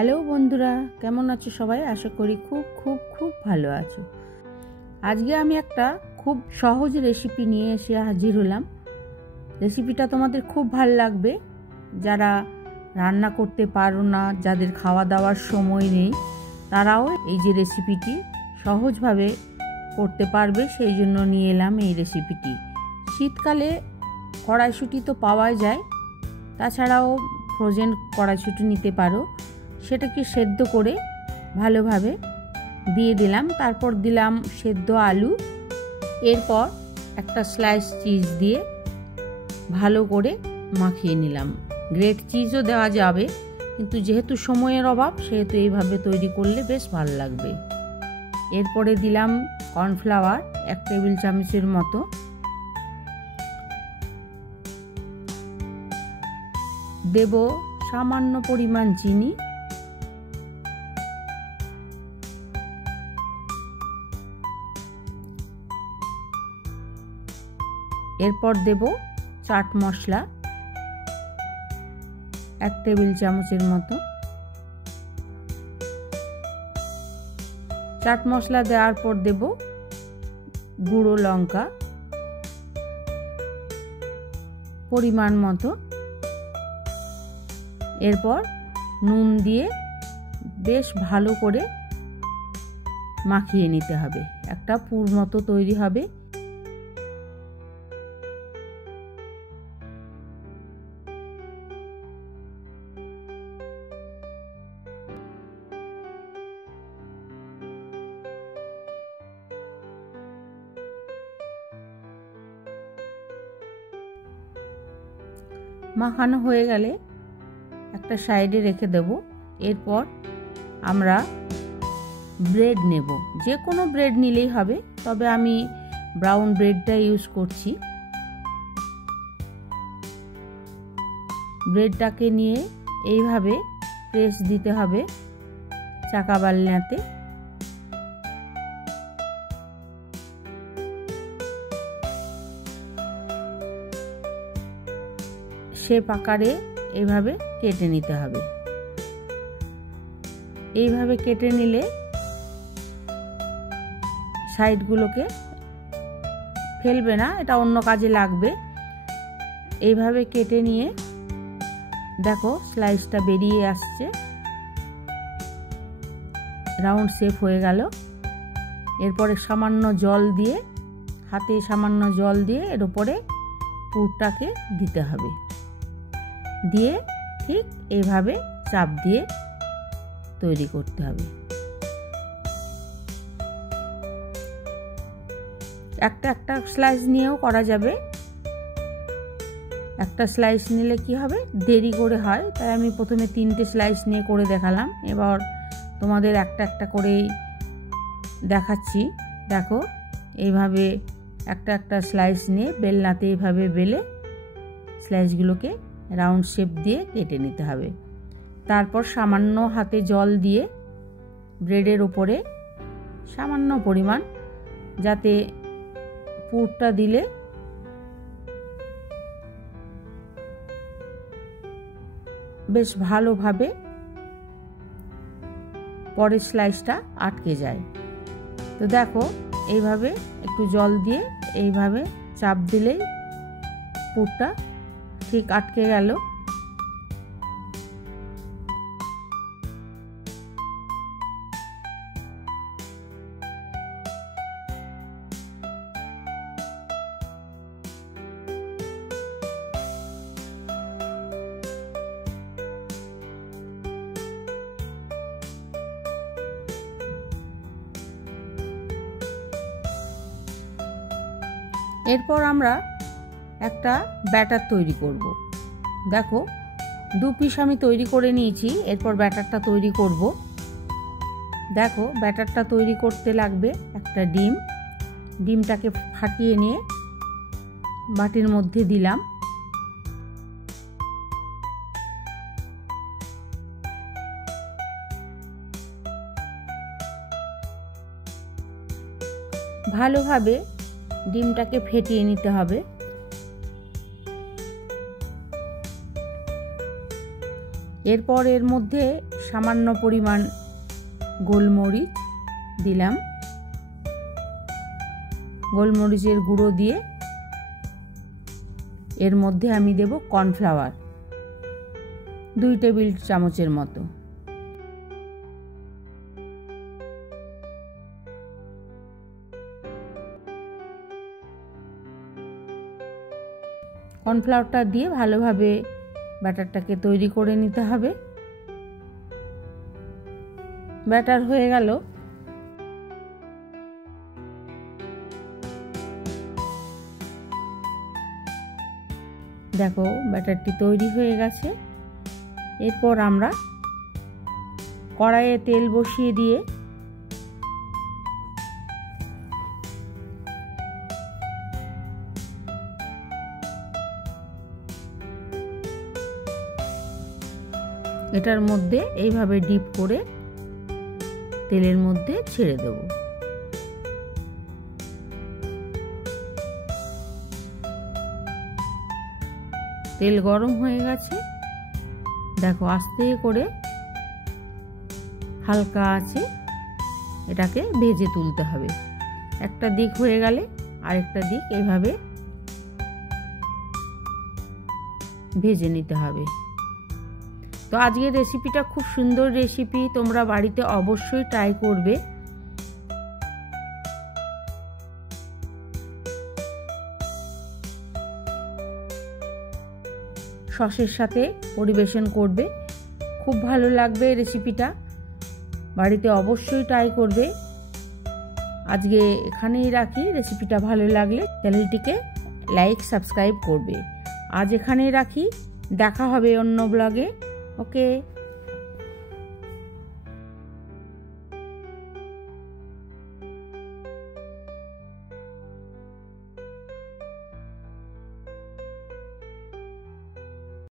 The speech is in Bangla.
হ্যালো বন্ধুরা, কেমন আছো সবাই? আশা করি খুব খুব খুব ভালো আছো। আজকে আমি একটা খুব সহজ রেসিপি নিয়ে এসে হাজির হলাম। রেসিপিটা তোমাদের খুব ভালো লাগবে। যারা রান্না করতে পারো না, যাদের খাওয়া দাওয়ার সময় নেই, তারাও এই যে রেসিপিটি সহজভাবে করতে পারবে, সেই জন্য নিয়ে এলাম এই রেসিপিটি। শীতকালে কড়াইশুঁটি তো পাওয়াই যায়, তাছাড়াও ফ্রোজেন কড়াইশুঁটি নিতে পারো। সেটাকে সেদ্ধ করে ভালোভাবে দিয়ে দিলাম। তারপর দিলাম সেদ্ধ আলু, এরপর একটা স্লাইস চিজ দিয়ে ভালো করে মাখিয়ে নিলাম। গ্রেট চিজও দেওয়া যাবে, কিন্তু যেহেতু সময়ের অভাব সেহেতু এইভাবে তৈরি করলে বেশ ভালো লাগবে। এরপরে দিলাম কর্নফ্লাওয়ার 1 টেবিল চামচের মতো, দেব সামান্য পরিমাণ চিনি, এরপর দেব চাট মশলা 1 টেবিল চামচের মতো। চাট মশলা দেওয়ার পর দেব গুঁড়ো লঙ্কা পরিমাণ মতো, এরপর নুন দিয়ে বেশ ভালো করে মাখিয়ে নিতে হবে। একটা পুর মতো তৈরি হবে। মাখানো হয়ে গেলে একটা সাইডে রেখে দেব। এরপর আমরা ব্রেড নেব, যে কোনো ব্রেড নিলেই হবে, তবে আমি ব্রাউন ব্রেডটা ইউজ করছি। ব্রেডটাকে নিয়ে এইভাবে প্রেস দিতে হবে চাকা বালনাতে। শেপ আকারে এইভাবে কেটে নিতে হবে। এইভাবে কেটে নিলে সাইডগুলোকে ফেলবে না, এটা অন্য কাজে লাগবে। এইভাবে কেটে নিয়ে দেখো স্লাইসটা বেরিয়ে আসছে, রাউন্ড শেপ হয়ে গেল। এরপরে সামান্য জল দিয়ে, হাতে সামান্য জল দিয়ে এর উপরে পুরটাকে দিতে হবে, দিয়ে ঠিক এইভাবে চাপ দিয়ে তৈরি করতে হবে। একটা স্লাইস নিয়েও করা যাবে। একটা স্লাইস নিলে কি হবে, দেরি করে হয়, তাই আমি প্রথমে 3টে স্লাইস নিয়ে করে দেখালাম। এবার তোমাদের একটা করেই দেখাচ্ছি। দেখো এইভাবে একটা স্লাইস নিয়ে বেলনাতে এইভাবে বেলে স্লাইসগুলোকে রাউন্ড শেপ দিয়ে কেটে নিতে হবে। তারপর সামান্য হাতে জল দিয়ে ব্রেডের ওপরে সামান্য পরিমাণ, যাতে পুরটা দিলে বেশ ভালোভাবে পরের স্লাইসটা আটকে যায়। তো দেখো এইভাবে একটু জল দিয়ে এইভাবে চাপ দিলেই পুরটা ঠিক আটকে গেল। এরপর আমরা একটা ব্যাটার তৈরি করব। দেখো 2 পিস আমি তৈরি করে নিয়েছি। এরপর ব্যাটারটা তৈরি করব। দেখো ব্যাটারটা তৈরি করতে লাগবে একটা ডিম। ডিমটাকে ফাটিয়ে নিয়ে বাটির মধ্যে দিলাম। ভালোভাবে ডিমটাকে ফেটিয়ে নিতে হবে। এরপর এর মধ্যে সামান্য পরিমাণ গোলমরিচ দিলাম, গোলমরিচের গুঁড়ো দিয়ে এর মধ্যে আমি দেব কর্নফ্লাওয়ার 2 টেবিল চামচের মতো। কর্নফ্লাওয়ারটা দিয়ে ভালোভাবে ব্যাটারটাকে তৈরি করে নিতে হবে। ব্যাটার হয়ে গেল। দেখো ব্যাটারটি তৈরি হয়ে গেছে। এরপর আমরা কড়াইয়ে তেল বসিয়ে দিয়ে এটার মধ্যে এইভাবে ডিপ করে তেলের মধ্যে ছেড়ে দেব। তেল গরম হয়ে গেছে। দেখো আস্তে করে হালকা আছে এটাকে ভেজে তুলতে হবে। একটা দিক হয়ে গেলে আরেকটা দিক এইভাবে ভেজে নিতে হবে। তো আজকের রেসিপিটা খুব সুন্দর রেসিপি, তোমরা বাড়িতে অবশ্যই ট্রাই করবে। সসের সাথে পরিবেশন করবে, খুব ভালো লাগবে রেসিপিটা, বাড়িতে অবশ্যই ট্রাই করবে। আজকে এখানেই রাখি। রেসিপিটা ভালো লাগলে চ্যানেলটিকে লাইক সাবস্ক্রাইব করবে। আজ এখানেই রাখি, দেখা হবে অন্য ব্লগে। ওকে।